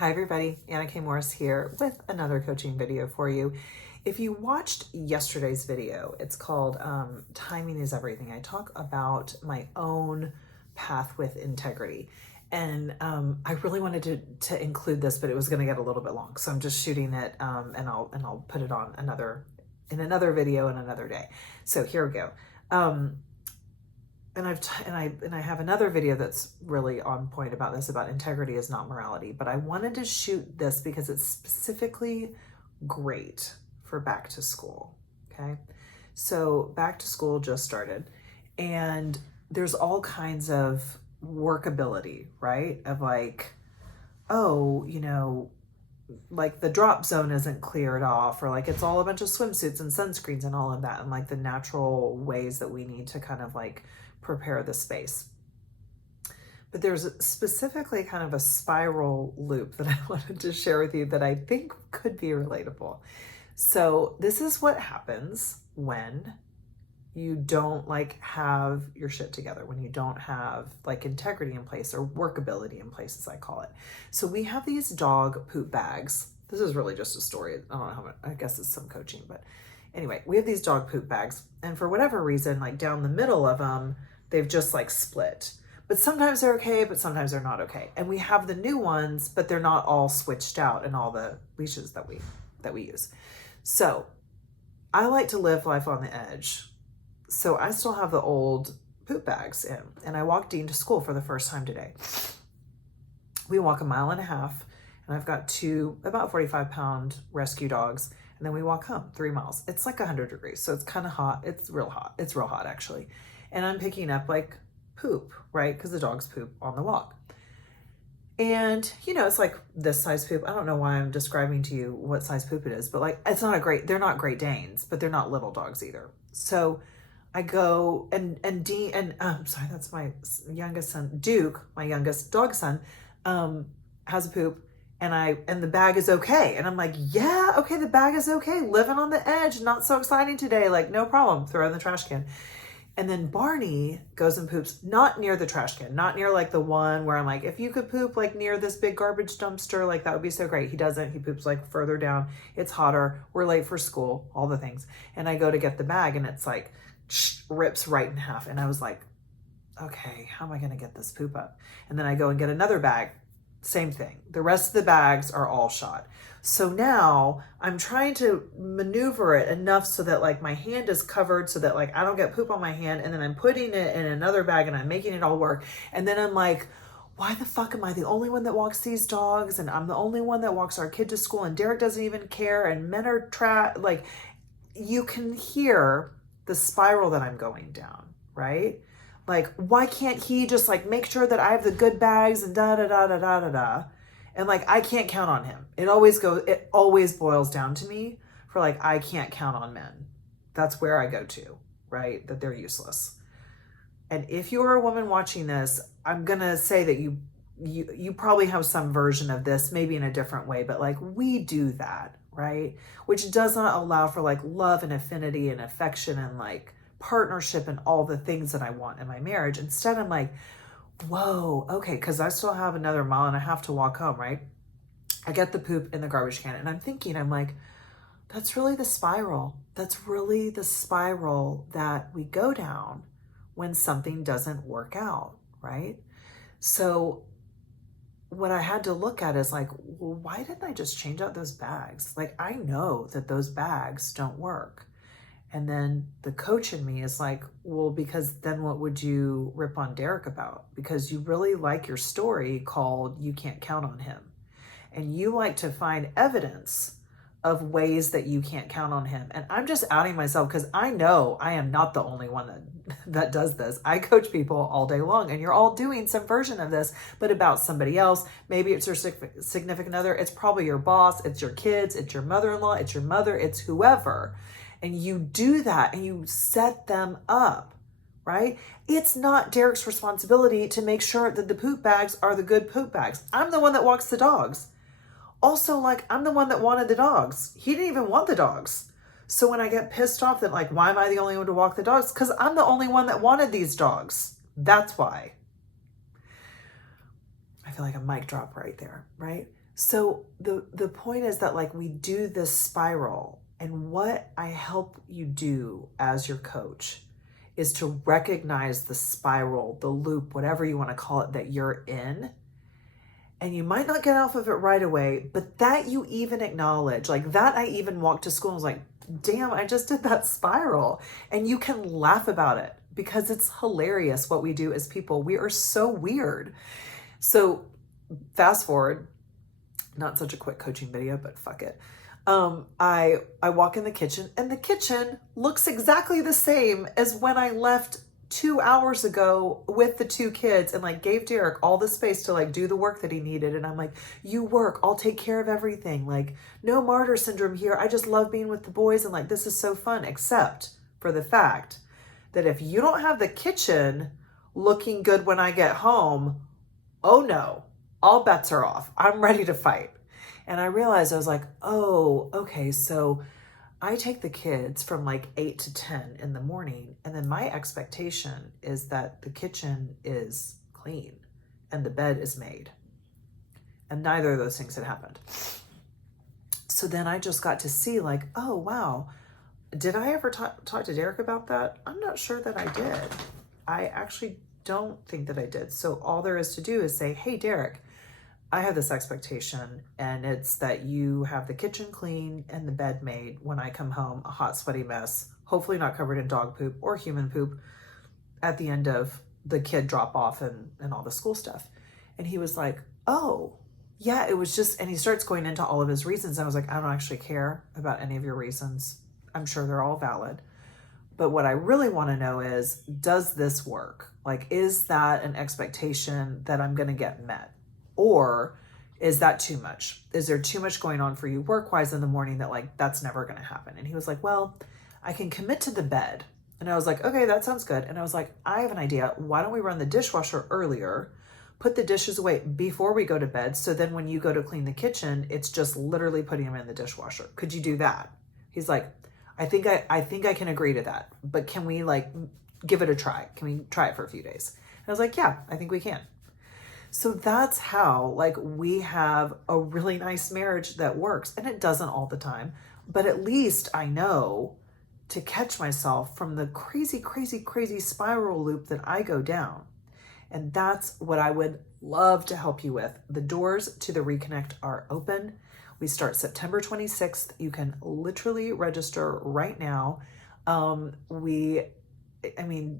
Hi everybody, Anna K. Morris here with another coaching video for you. If you watched yesterday's video, it's called Timing is Everything. I talk about my own path with integrity. And I really wanted to include this, but it was going to get a little bit long. So I'm just shooting it and I'll put it on another video in another day. So here we go. And I have another video that's really on point about this, about integrity is not morality, but I wanted to shoot this because it's specifically great for back to school. Okay. So back to school just started and there's all kinds of workability, right? Of like, oh, like the drop zone isn't cleared off, or like it's all a bunch of swimsuits and sunscreens and all of that, and like the natural ways that we need to kind of like prepare the space. But there's specifically kind of a spiral loop that I wanted to share with you that I think could be relatable. So this is what happens when you don't like have your shit together, when you don't have like integrity in place or workability in place, as I call it. So we have these dog poop bags. This is really just a story. I don't know how much, I guess it's some coaching, but anyway, we have these dog poop bags, and for whatever reason, like down the middle of them, they've just like split. But sometimes they're okay, but sometimes they're not okay. And we have the new ones, but they're not all switched out in all the leashes that we use. So I like to live life on the edge. So I still have the old poop bags in, and I walked Dean to school for the first time today. We walk 1.5 miles, and I've got two about 45-pound rescue dogs, and then we walk home 3 miles. It's like 100 degrees, so it's kind of hot. It's real hot. It's real hot, actually. And I'm picking up like poop, right? Because the dogs poop on the walk. And, it's like this size poop. I don't know why I'm describing to you what size poop it is, but like, they're not Great Danes, but they're not little dogs either. So I go and Dean, and sorry, that's my youngest son, Duke, my youngest dog son, has a poop, and the bag is okay. And I'm like, yeah, okay, the bag is okay. Living on the edge, not so exciting today. Like, no problem. Throw it in the trash can. And then Barney goes and poops, not near the trash can, not near like the one where I'm like, if you could poop like near this big garbage dumpster, like that would be so great. He doesn't. He poops like further down. It's hotter. We're late for school, all the things. And I go to get the bag, and it's like rips right in half. And I was like, okay, how am I going to get this poop up? And then I go and get another bag. Same thing. The rest of the bags are all shot. So now I'm trying to maneuver it enough so that like my hand is covered so that like I don't get poop on my hand. And then I'm putting it in another bag and I'm making it all work. And then I'm like, why the fuck am I the only one that walks these dogs? And I'm the only one that walks our kid to school, and Derek doesn't even care. And men are like, you can hear the spiral that I'm going down, right? Like, why can't he just like make sure that I have the good bags and da da da da da da da? And like, I can't count on him. It always boils down to me for like, I can't count on men. That's where I go to, right? That they're useless. And if you're a woman watching this, I'm going to say that you probably have some version of this, maybe in a different way, but like we do that, right? Which does not allow for like love and affinity and affection and like partnership and all the things that I want in my marriage. Instead, I'm like, whoa, okay, because I still have another 1.5 miles to walk home, right? I get the poop in the garbage can, and I'm like, that's really the spiral. That's really the spiral that we go down when something doesn't work out, right? So what I had to look at is like, well, why didn't I just change out those bags? Like, I know that those bags don't work. And then the coach in me is like, well, because then what would you rip on Derek about? Because you really like your story called You Can't Count on Him. And you like to find evidence of ways that you can't count on him. And I'm just outing myself because I know I am not the only one that does this. I coach people all day long, and you're all doing some version of this, but about somebody else. Maybe it's your significant other. It's probably your boss. It's your kids. It's your mother-in-law. It's your mother. It's whoever. And you do that and you set them up, right? It's not Derek's responsibility to make sure that the poop bags are the good poop bags. I'm the one that walks the dogs. Also, like, I'm the one that wanted the dogs. He didn't even want the dogs. So when I get pissed off that, like, why am I the only one to walk the dogs? Because I'm the only one that wanted these dogs. That's why. I feel like a mic drop right there, right? So the point is that like we do this spiral, and what I help you do as your coach is to recognize the spiral, the loop, whatever you want to call it, that you're in. And you might not get off of it right away, but that you even acknowledge, like that I even walked to school and was like, damn, I just did that spiral. And you can laugh about it because it's hilarious what we do as people. We are so weird. So fast forward, not such a quick coaching video, but fuck it. I walk in the kitchen, and the kitchen looks exactly the same as when I left 2 hours ago with the 2 kids and like gave Derek all the space to like do the work that he needed. And I'm like, you work, I'll take care of everything. Like no martyr syndrome here. I just love being with the boys and like, this is so fun, except for the fact that if you don't have the kitchen looking good when I get home, oh no, all bets are off. I'm ready to fight. And I realized, I was like, oh, okay, so I take the kids from like 8 to 10 in the morning, and then my expectation is that the kitchen is clean and the bed is made. And neither of those things had happened. So then I just got to see like, oh, wow, did I ever talk to Derek about that? I'm not sure that I did. I actually don't think that I did. So all there is to do is say, hey, Derek, I have this expectation, and it's that you have the kitchen clean and the bed made when I come home, a hot, sweaty mess, hopefully not covered in dog poop or human poop at the end of the kid drop off and all the school stuff. And he was like, oh, yeah, it was just, and he starts going into all of his reasons. And I was like, I don't actually care about any of your reasons. I'm sure they're all valid. But what I really want to know is, does this work? Like, is that an expectation that I'm going to get met? Or is that too much? Is there too much going on for you work-wise in the morning that like, that's never going to happen? And he was like, well, I can commit to the bed. And I was like, okay, that sounds good. And I was like, I have an idea. Why don't we run the dishwasher earlier, put the dishes away before we go to bed? So then when you go to clean the kitchen, it's just literally putting them in the dishwasher. Could you do that? He's like, I think I can agree to that, but can we like give it a try? Can we try it for a few days? And I was like, yeah, I think we can. So that's how like we have a really nice marriage that works. And it doesn't all the time, but at least I know to catch myself from the crazy, crazy, crazy spiral loop that I go down. And that's what I would love to help you with. The doors to the Reconnect are open. We start September 26th. You can literally register right now.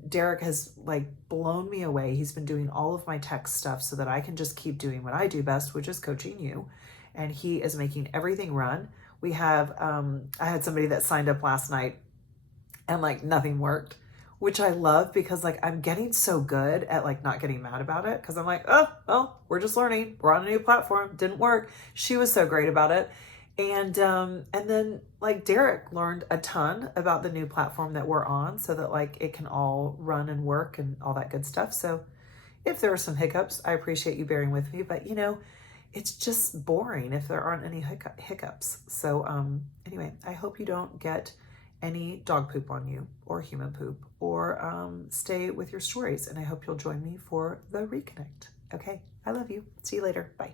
Derek has like blown me away. He's been doing all of my tech stuff so that I can just keep doing what I do best, which is coaching you. And he is making everything run. We have, I had somebody that signed up last night and like nothing worked, which I love because like I'm getting so good at like not getting mad about it. Cause I'm like, oh, well, we're just learning. We're on a new platform. Didn't work. She was so great about it. And then like Derek learned a ton about the new platform that we're on so that like it can all run and work and all that good stuff. So if there are some hiccups, I appreciate you bearing with me, but you know, it's just boring if there aren't any hiccups. So anyway, I hope you don't get any dog poop on you or human poop or stay with your stories. And I hope you'll join me for the Reconnect. Okay, I love you. See you later. Bye.